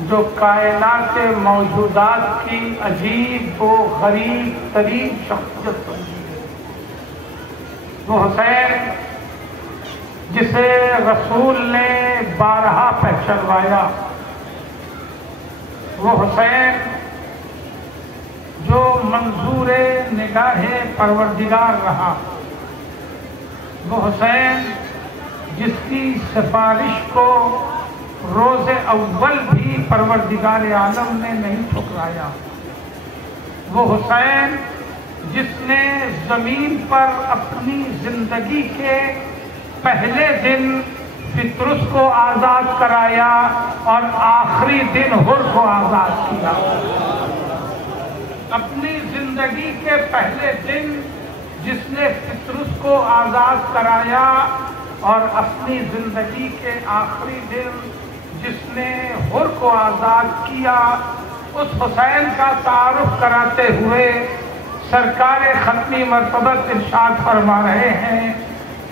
جو کائنات موجودات کی عجیب و غریب ترین شخصیت بنی ہے، وہ حسین جسے رسول نے بارہا پہچنوایا، وہ حسین جو منظور نگاہ پروردگار رہا، وہ حسین جس کی سفارش کو روز اول بھی پروردگار عالم نے نہیں ٹھکرایا، وہ حسین جس نے زمین پر اپنی زندگی کے پہلے دن فطرس کو آزاد کرایا اور آخری دن حر کو آزاد کیا۔ اپنی زندگی کے پہلے دن جس نے فطرس کو آزاد کرایا اور اپنی زندگی کے آخری دن جس نے حر کو آزاد کیا، اس حسین کا تعارف کراتے ہوئے سرکار ختمی مرتبت ارشاد فرما رہے ہیں،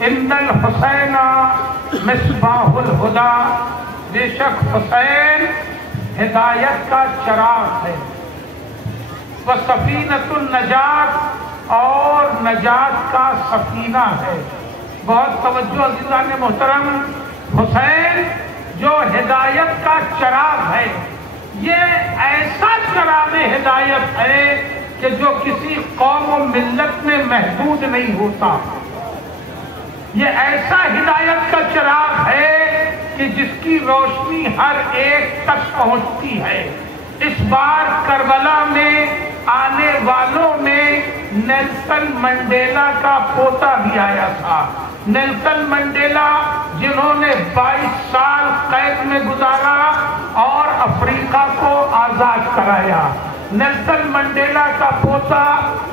ان الحسین مصباح الہدی، بے شک حسین ہدایت کا چراغ ہے، وسفینۃ النجات، اور نجات کا سفینہ ہے۔ بہت توجہ عزیزان محترم، حسین جو ہدایت کا چراغ ہے، یہ ایسا چراغ ہدایت ہے کہ جو کسی قوم و ملت میں محدود نہیں ہوتا، یہ ایسا ہدایت کا چراغ ہے کہ جس کی روشنی ہر ایک تک پہنچتی ہے۔ اس بار کربلا میں آنے والوں میں نیلسن منڈیلا کا پوتا بھی آیا تھا، نیلسن منڈیلا جنہوں نے 22 سال قید میں گزارا اور افریقہ کو آزاد کرایا۔ نیلسن منڈیلا کا پوتا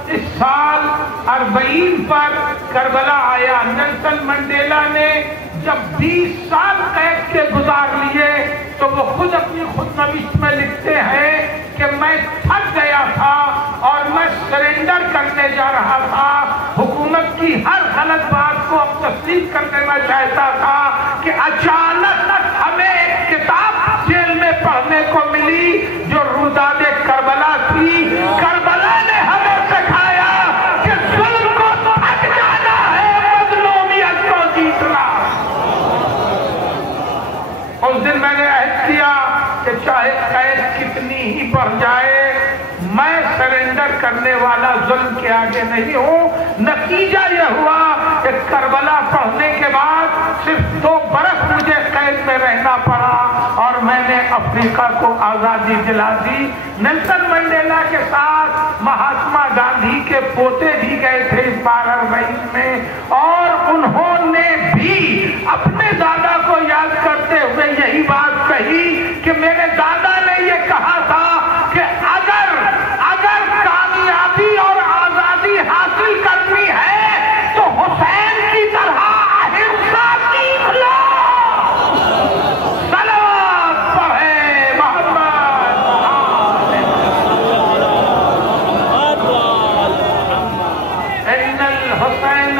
اس سال 40 پر کربلا آیا۔ نیلسن منڈیلا نے جب 20 سال قید کے گزار لیے تو وہ خود اپنی خودنوشت میں لکھتے ہیں کہ میں تھک گیا تھا اور میں سرنڈر کرنے جا رہا تھا، حکومت کی ہر غلط بات کو اب تسلیم کرنے میں چاہتا تھا کہ اچانک ہمیں ایک کتاب جیل میں پڑھنے کو ملی جو روداد کربلا تھی۔ کربلا نے ہمیں سکھایا کہ ظلم کو تھک جانا ہے، مظلومیت کو جیتنا۔ اس دن میں نے عہد کیا کہ چاہے قید کتنی ہی بڑھ جائے، میں سرنڈر کرنے والا ظلم کے آگے نہیں ہوں۔ نتیجہ یہ ہوا کہ کربلا پڑھنے کے بعد صرف 2 برس مجھے قید میں رہنا پڑا اور میں نے افریقہ کو آزادی دلا دی۔ نیلسن منڈیلا کے ساتھ مہاتما گاندھی کے پوتے بھی گئے تھے اس بار 40 میں، اور انہوں نے بھی اپنے دادا کو یاد کرتے ہوئے یہی بات کہی کہ میرے دادا نے یہ کہا تھا کہ اگر کامیابی اور آزادی حاصل کرنی ہے تو حسین کی طرح اہنسا سیکھ لو۔ صلوات پڑھے محمد۔ ان الحسین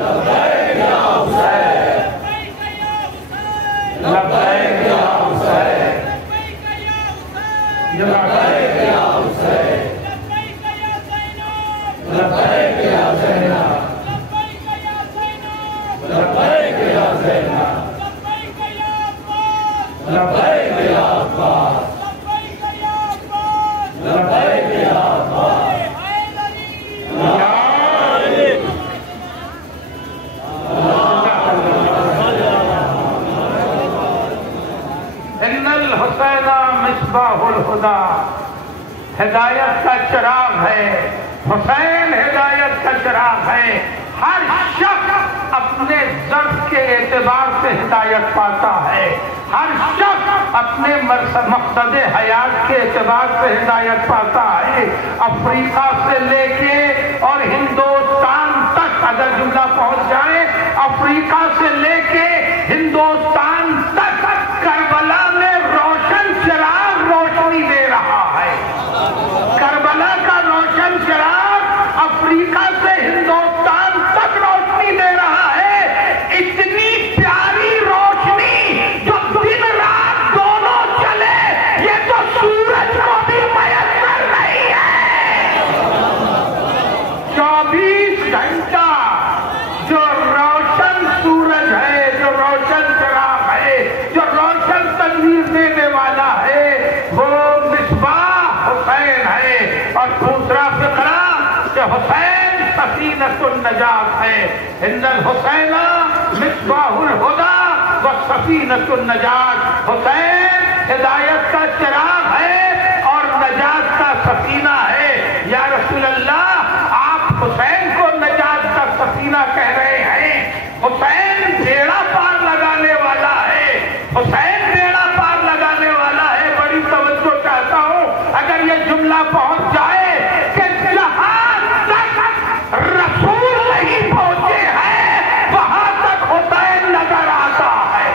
لبیک یا حسین، لبیک یا حسین، لبیک یا حسین، لبیک یا زینب، لبیک یا زینب، لبیک یا عباس، لبیک یا عباس، ان الحسین مصباح الہدی، ہدایت کا چراغ ہے، حسین ہدایت کا چراغ ہے۔ ہر شخص اپنے ظرف کے اعتبار سے ہدایت پاتا ہے، ہر شخص اپنے مقصد حیات کے اعتبار سے ہدایت پاتا ہے۔ افریقہ سے لے کے اور ہندوستان تک اگر جملہ پہنچ جائے، افریقہ سے لے کے ہندوستان تک کربلا میں روشن چراغ روشنی دے رہا ہے۔ کربلا کا روشن چراغ افریقہ سے ہندوستان تک روشنی دے رہا ہے۔ اتنی پیاری روشنی سفینۃ النجات ہے۔ ان الحسین مصباح الہدی و سفینۃ النجات، حسین ہدایت کا چراغ ہے اور نجات کا سفینہ ہے۔ یا رسول اللہ، آپ حسین کو نجات کا سفینہ کہہ رہے ہیں، حسین بیڑا پار لگانے والا ہے، حسین بیڑا پار لگانے والا ہے۔ بڑی توجہ چاہتا ہوں، اگر یہ جملہ پہنچ جائے کہ جہاں تک رسول نہیں پہنچے ہیں وہاں تک حسین نظر آتا ہے۔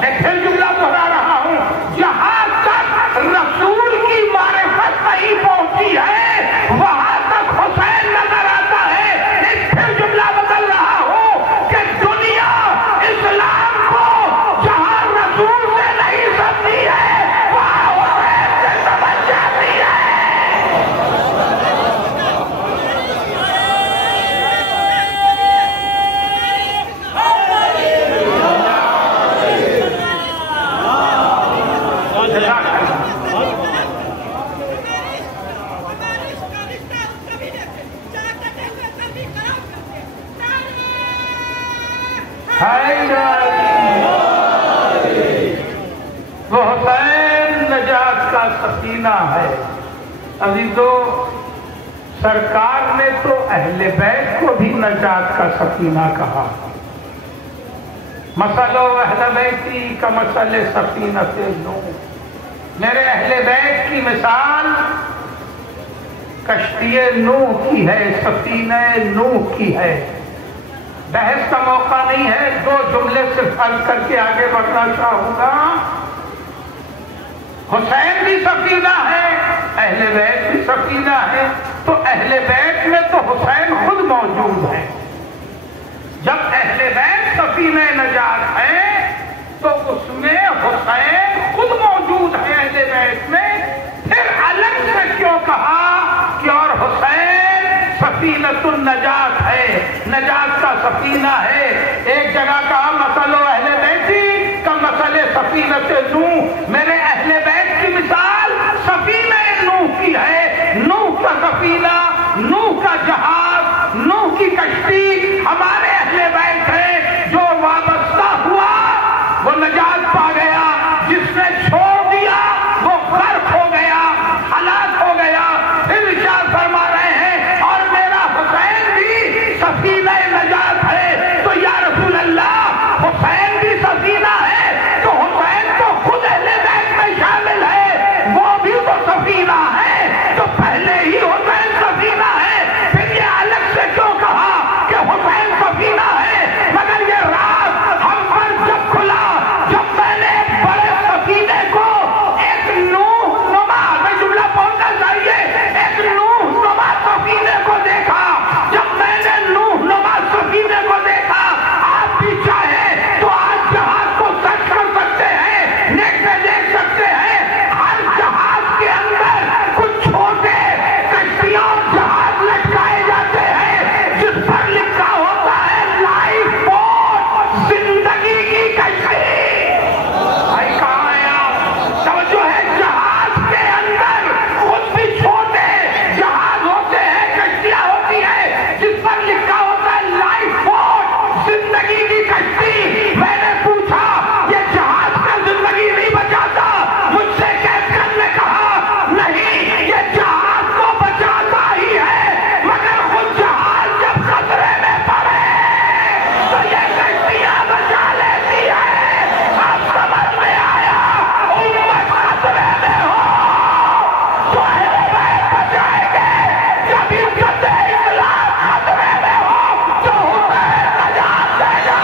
میں پھر جملہ دہرا رہا ہوں، جہاں تک رسول کی معرفت نہیں پہنچی ہے وہاں تک حسین نظر آتا ہے۔ ایک پھر جملہ بدل رہا ہوں کہ دنیا اسلام کو جہاں رسول سے نہیں سمجھی ہے وہاں حسین سے سمجھ جاتی ہے۔ وہ حسین نجات کا سفینہ ہے۔ عزیزو، سرکار نے تو اہل بیت کو بھی نجات کا سفینہ کہا۔ مثل اہل بیتی کمثل سفینۃ نوح، میرے اہل بیت کی مثال کشتی نوح کی ہے، سفینہ نوح کی ہے۔ بحث کا موقع نہیں ہے، دو جملے صرف عرض کر کے آگے بڑھنا چاہوں گا۔ حسین بھی سفینہ ہے، اہل بیت بھی سفینہ ہے، تو اہل بیت میں تو حسین خود موجود ہے۔ جب اہل بیت سفینہ نجات ہے تو اس میں حسین خود موجود ہے اہل بیت میں، پھر الگ سے کیوں کہا کہ اور حسین سفینۃ النجات ہے، نجات کا سفینہ ہے؟ ایک جگہ کہا مثل اہل بیتی کمثل سفینۃ نوح، میرے اہل بیت کی مثال سفینہ نوح کی ہے۔ نوح کا سفینہ، نوح کا جہاز، نوح کی کشتی ہمارے اہل بیت ہے۔ جو وابستہ ہوا وہ نجات پا گیا، جس نے چھوڑ دیا وہ غرق ہو گیا، ہلاک ہو گیا۔ پھر ارشاد فرما رہے ہیں اور میرا حسین بھی سفینہ نجات ہے۔ تو یا رسول اللہ، حسین بھی سفینہ ہے تو حسین تو خود اہل بیت میں شامل ہے، وہ بھی تو سفینہ ہے، تو پہلے ہی حسین سفینہ ہے، پھر یہ الگ سے کیوں کہا کہ حسین سفینہ ہے؟ مگر یہ راز ہم پر جب کھلا، جب میں نے ایک بڑے سفینے کو، ایک نوح نما، میں جملہ پہنچنا چاہیے، ایک نوح نما سفینے کو دیکھا، جب میں نے نوح نما سفینے کو دیکھا، آپ بھی چاہیں تو آج جہاز کو سرچ کر سکتے ہیں، نیٹ پہ دیکھ سکتے ہیں، ہر جہاز کے اندر کچھ چھوٹے کشتیاں اور جہاز لٹکائے جاتے ہیں جس پر لکھا ہوتا ہے لائف بوٹ، زندگی کی کشتی۔ بھائی کہاں ہیں آپ؟ توجہ ہے، جہاز کے اندر خود بھی چھوٹے جہاز ہوتے ہیں، کشتیاں ہوتی ہیں جس پر لکھا ہوتا ہے لائف بوٹ، زندگی کی کشتی۔ میں نے پوچھا یہ جہاز کا زندگی نہیں بچاتا؟ مجھ سے کیپٹن نے کہا نہیں، یہ جہاز کو بچاتا ہی ہے، مگر خود جہاز جب خطرے میں پڑے تو یہ کشتیاں بچا لیتی ہے۔ اب سمجھ میں آیا، امت خطرے میں ہو تو اہل بیت بچائیں گے، جب عزت اسلام خطرے میں ہو تو حسین نجات دے گا۔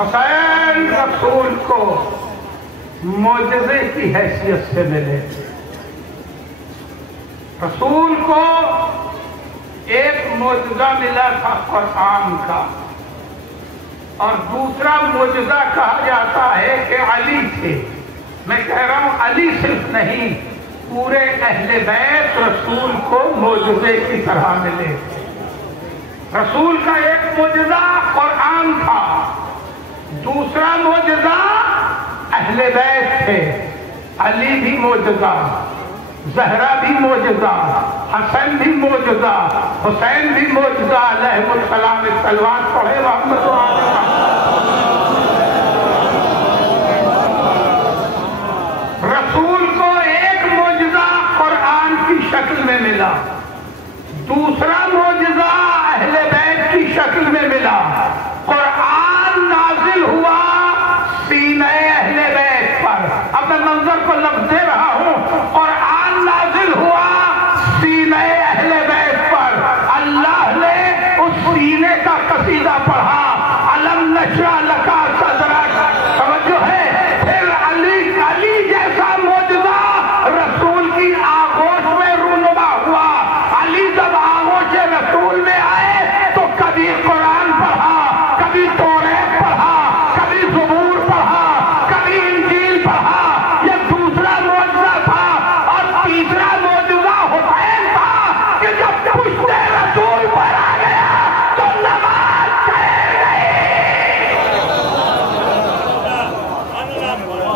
حسین رسول کو معجزے کی حیثیت سے ملے، رسول کو ایک معجزہ ملا تھا قرآن کا، اور دوسرا معجزہ کہا جاتا ہے کہ علی تھے۔ میں کہہ رہا ہوں علی صرف نہیں، پورے اہل بیت رسول کو معجزے کی طرح ملے. رسول کا ایک معجزہ قرآن تھا، دوسرا معجزہ اہل بیت تھے. علی بھی معجزہ، زہرا بھی معجزہ، حسن بھی معجزہ، حسین بھی معجزہ. علیہ السلام صلوات پڑھے محمد و آل محمد. رسول کو ایک معجزہ قرآن کی شکل میں ملا، دوسرا معجزہ اہل بیت کی شکل میں ملا. قرآن نازل ہوا سینہ اہل بیت پر. اب میں منظر کو لفظ دے رہا ہوں. قرآن نازل ہوا سینہ اہل بیت پر. اللہ نے اس سینے کا قصیدہ پڑھا، علم نشرح لک صدرک. توجہ ہے. پھر علی جیسا معجزہ رسول کی آغوش میں رونما ہوا. علی جب آغوش رسول میں آئے تو کبھی قرآن پڑھا، کبھی توریت پڑھا، کبھی زبور پڑھا، کبھی انجیل پڑھا. یہ دوسرا معجزہ تھا. اور تیسرا معجزہ حسین تھا کہ جب پشت رسول پر آ گیا تو نماز ٹھہر گئی.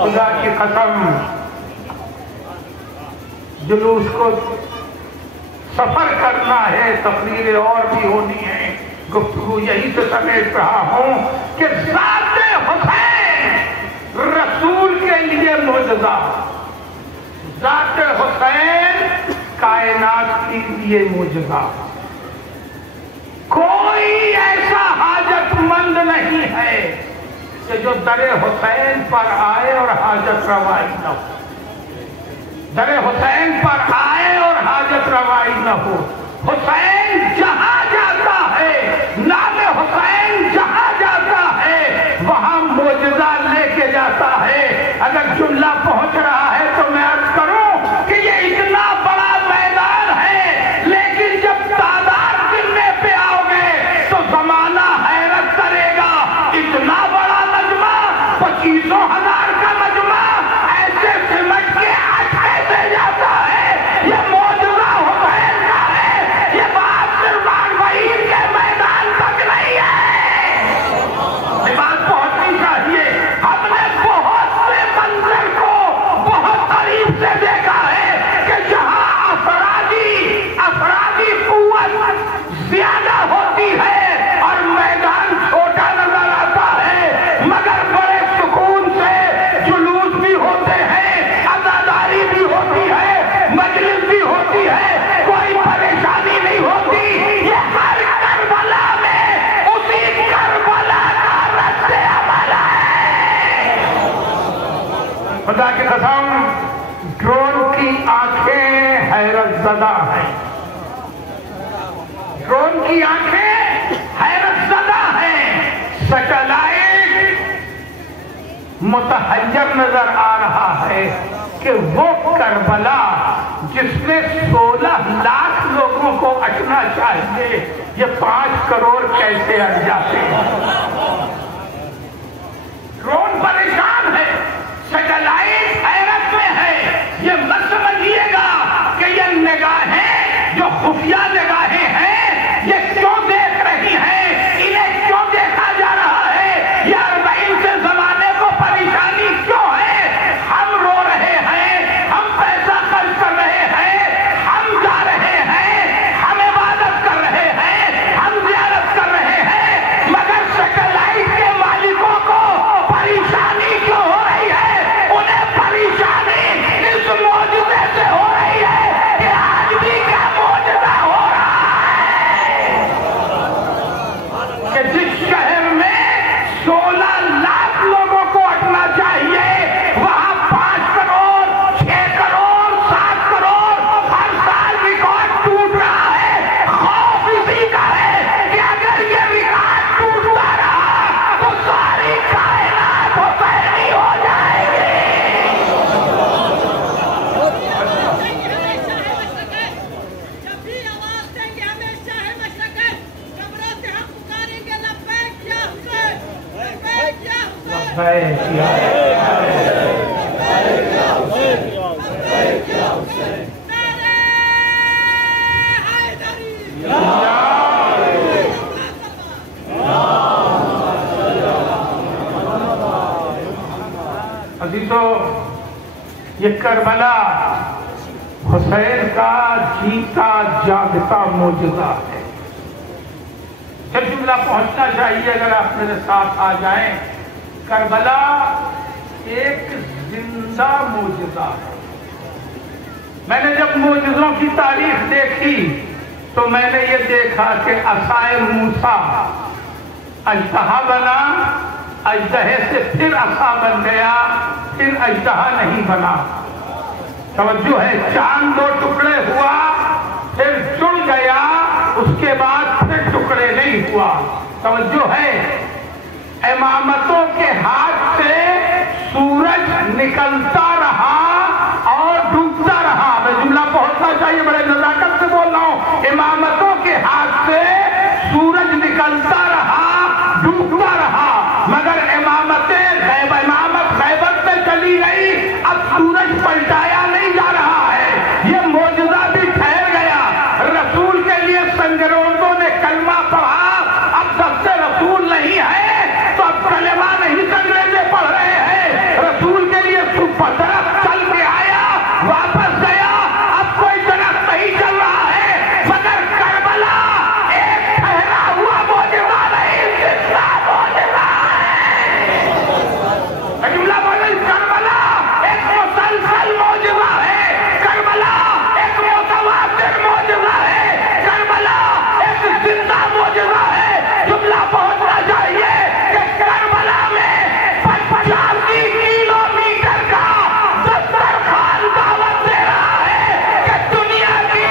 خدا کی قسم، جلوس کو سفر کرنا ہے، تقریریں اور بھی ہونی ہیں. گفتگو یہی سے سمیٹ رہا ہوں کہ ذات حسین رسول کے لیے معجزہ، ذات حسین کائنات کے لیے معجزہ. کوئی ایسا حاجت مند نہیں ہے کہ جو در حسین پر آئے اور حاجت روائی نہ ہو. در حسین پر آئے اور حاجت روائی نہ ہو. حسین جہاں جاتا ہے، نام حسین جہاں جاتا ہے وہاں معجزہ لے کے جاتا ہے. اگر جملہ پہنچ رہا ہے تو میں عرض کروں کہ یہ اتنا بڑا میدان ہے، لیکن جب تعداد گننے پہ آؤ گے تو زمانہ حیرت کرے گا. اتنا بڑا مجمع، 25,000 کا مجمع ایسے سمٹ کے آج کیسے جاتا ہے؟ یہ معجزہ حسین کا ہے. یہ بات صرف وحید کے میدان تک نہیں ہے. یہ بات پہنچنی چاہیے. ہم نے بہت سے منظر کو بہت قریب سے دیکھا ہے کہ جہاں افرادی قوت زیادہ ہوتی ہے اور میدان چھوٹا نظر آتا ہے، مگر بڑے سکون سے جلوس بھی ہوتے ہیں، عزاداری بھی ہوتی ہے، مجلس بھی ہوتی ہے، کوئی پریشانی نہیں ہوتی. یہ ہر کربلا میں اسی کربلا کا رد عمل ہے. خدا کی قسم، ڈرون کی آنکھیں حیرت زدہ ہیں. ڈرون کی آنکھیں حیرت زدہ ہیں. سیٹلائٹ متحیر نظر آ رہا ہے کہ وہ کربلا جس میں 16 لاکھ لوگوں کو اٹنا چاہیے، یہ 5 کروڑ کیسے اٹ جاتے ہیں. ڈرون پریشان ہے، سیٹلائٹ حیرت میں ہے. یہ مت سمجھیے گا کہ یہ نگاہیں جو خفیہ نگاہیں ہیں یہ کیوں دیکھ رہی ہیں، انہیں کیوں دیکھا جا رہا ہے، یہ 40 سے زمانے کو پریشانی کیوں ہے. ہم رو رہے ہیں، ہم پیسہ خرچ کر رہے ہیں، ہم جا رہے ہیں، ہم عبادت کر رہے ہیں، ہم زیارت کر رہے ہیں، مگر سیٹلائٹ کے مالکوں کو پریشانی کیوں ہو رہی ہے؟ انہیں پریشانی اس معجزے سے ہو رہی ہے کہ آدمی کا معجزہ ہو رہا ہے کہ جس شہر میں 16 لاکھ لوگوں کو اٹنا چاہیے وہاں 5 کروڑ 6 کروڑ 7 کروڑ ہر سال ریکارڈ ٹوٹ رہا ہے. خوف اسی کا ہے کہ اگر یہ ریکارڈ ٹوٹتا رہا تو ساری کائنات حسینی ہو جائے گی. جب بھی آواز دیں گے ہمیشہ ہے مشرقت، قبروں سے ہم پکاریں گے لبیک یا حسین، لبیک یا حسین، لبیک یا حسین. یہ کربلا حسین کا جیتا جاگتا معجزہ ہے۔ پھر جملہ پہنچنا چاہیے اگر آپ میرے ساتھ آ جائیں۔ کربلا ایک زندہ معجزہ ہے۔ میں نے جب معجزوں کی تاریخ دیکھی تو میں نے یہ دیکھا کہ عصائے موسیٰ اژدہا بنا، اژدہے سے پھر عصا بن گیا، پھر اژدہا نہیں بنا۔ توجہ ہے، چاند دو ٹکڑے ہوا، پھر جڑ گیا، اس کے بعد پھر ٹکڑے نہیں ہوا۔ توجہ ہے، امامتوں کے ہاتھ سے سورج نکلتا رہا اور ڈوبتا رہا۔ میں جملہ پہنچنا چاہیے، بڑے نزاکت سے بول رہا ہوں۔ امامتوں کے ہاتھ سے سورج نکلتا رہا، ڈوبتا رہا، مگر امامت غیبت میں چلی گئی، اب سورج پلٹایا نہیں جا رہا ہے، یہ معجزہ بھی ٹھہر گیا۔ رسول کے لیے سنگروزوں نے کلمہ پڑھا، اب دست رسول نہیں ہے تو اب کلمہ نہیں سنگریزے پڑھ رہے ہیں۔ رسول کے لیے درخت چل کے آیا، واپس گیا، اب کوئی درخت نہیں چل رہا ہے، مگر کربلا ایک ٹھہرا ہوا معجزہ نہیں، زندہ معجزہ ہے۔ جملہ بولے، کربلا ایک مسلسل معجزہ ہے، کربلا ایک متواتر معجزہ ہے، کربلا ایک زندہ معجزہ ہے۔ جملہ پہنچنا چاہیے کہ کربلا میں 85 کلومیٹر کا دسترخوان دعوت دے رہا ہے کہ دنیا کی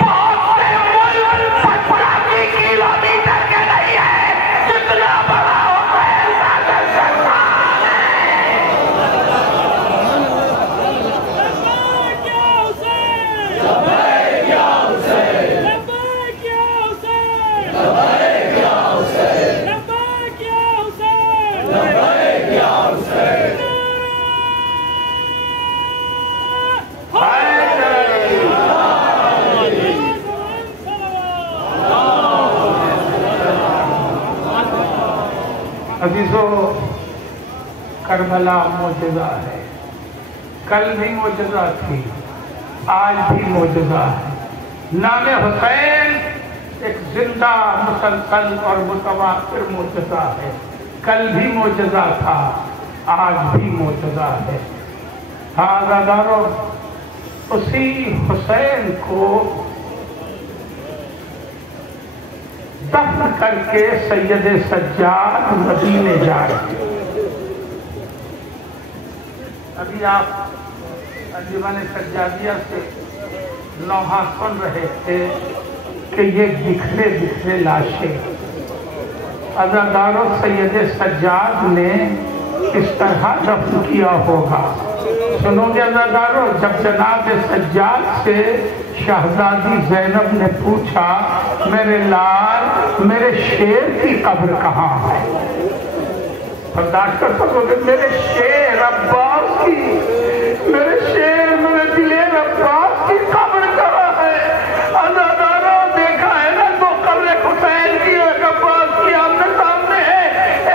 بہت سے ملک 85 کلومیٹر کے نہیں ہے، جتنا بڑا حسین کا دسترخوان ہے۔ عزیزو، کربلا معجزہ ہے، کل بھی معجزہ تھی، آج بھی معجزہ ہے۔ نام حسین ایک زندہ مسلسل اور متواتر معجزہ ہے، کل بھی معجزہ تھا، آج بھی معجزہ ہے۔ ہاں عزادارو، اسی حسین کو دفن کر کے سید سجاد مدینے جا رہے ہیں۔ ابھی آپ انجمن سجادیہ سے نوحہ سن رہے تھے کہ یہ بکھرے بکھرے لاشیں۔ عزادارو، سید سجاد نے اس طرح دفن کیا ہوگا۔ سنو گے عزادارو، جب جناب سجاد سے شہزادی زینب نے پوچھا، میرے لال، میرے شیر کی قبر کہاں ہے؟ برداشت کر سکو گے؟ میرے شیر عباس کی، میرے شیر، میرے دلیر عباس کی قبر کہاں ہے؟ عزادارو، دیکھا ہے نا، دو قبر حسین کی ایک عباس کی آمنے سامنے ہے۔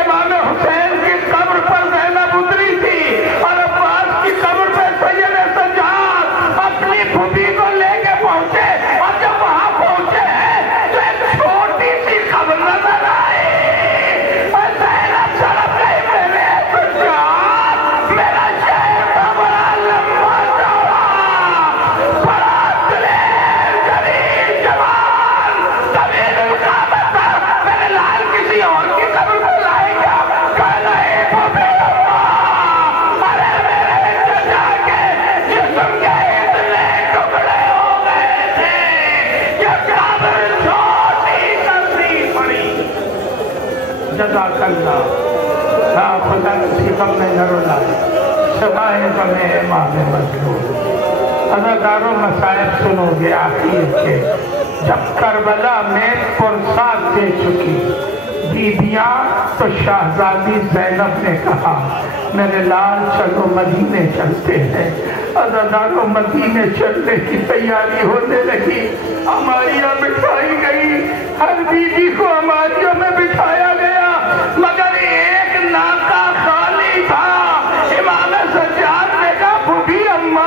امام حسین کی قبر پر زینب اتری تھی اور عباس کی قبر پہ سید سجاد اپنی پھوپھی کو لے کے پہنچے، اور جب وہاں پہنچے ہیں تو ایک چھوٹی سی قبر نظر آئی، اور زینب سڑپ گئی، میرے سجاد، میرا شہر کا بڑا لمبا چوڑا، بڑا دلیر، جلیل، جوان، طویل القامت تھا، میرے لال کسی اور کی قبر کو لائے گا؟ کہنا ہے پھوپھی اللہ، ارے میرے چچا کے جسم کے اتنے ٹکڑے ہو گئے تھے کہ قبر چھوٹی تصریح پڑی۔ جزاک اللہ، خدا کسی غم میں نہ رلائے، سوائے غم امام مظلوم۔ عزادارو، مصائب سنو گے آخر کے۔ جب کربلا میں پرساد دے چکی بیبیاں تو شہزادی زینب نے کہا، میرے لال چلو مدینے چلتے ہیں۔ عزادارو، مدینے چلنے کی تیاری ہونے لگی، اماریاں بٹھائی گئی، ہر بیوی کو اماریوں میں بٹھایا گیا، مگر ایک ناکہ خالی تھا۔ امام سجاد نے کہا، بھوبھی اماں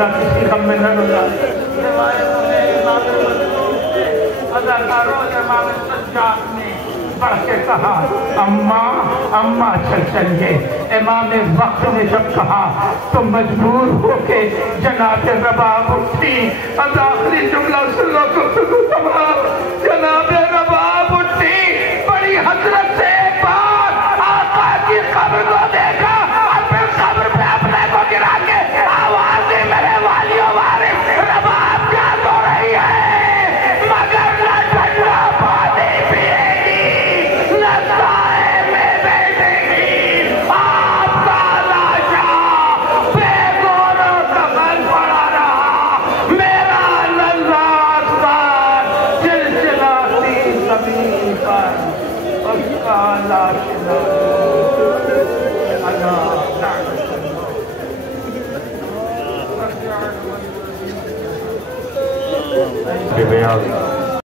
خدا کسی غم میں نہ ڈالے۔ روایتوں میں امام مظلوم سے اداکاروں امام سجاد نے پڑھ کے کہا اماں چل چلیے۔ امام وقت نے جب کہا تو مجبور ہو کے جناب رباب اٹھی۔ اب آخری جملہ سن لو گفتگو تمام۔ جناب رباب اٹھی، بڑی حسرت سے ایک بار آقا کی قبر کو دیکھا اور پھر قبر پہ اپنے کو گرا کے آواز دی میرے والیوں وارث رباب کیا سو رہی ہے مگر نہ ٹھنڈا پانی پیے گی نہ سائے میں بیٹھے گی۔ آپ کا لاشا بے گور و کفن پڑا رہا، میرا نزار سار چلچلاتی زمین پر اس کا لاشا بیان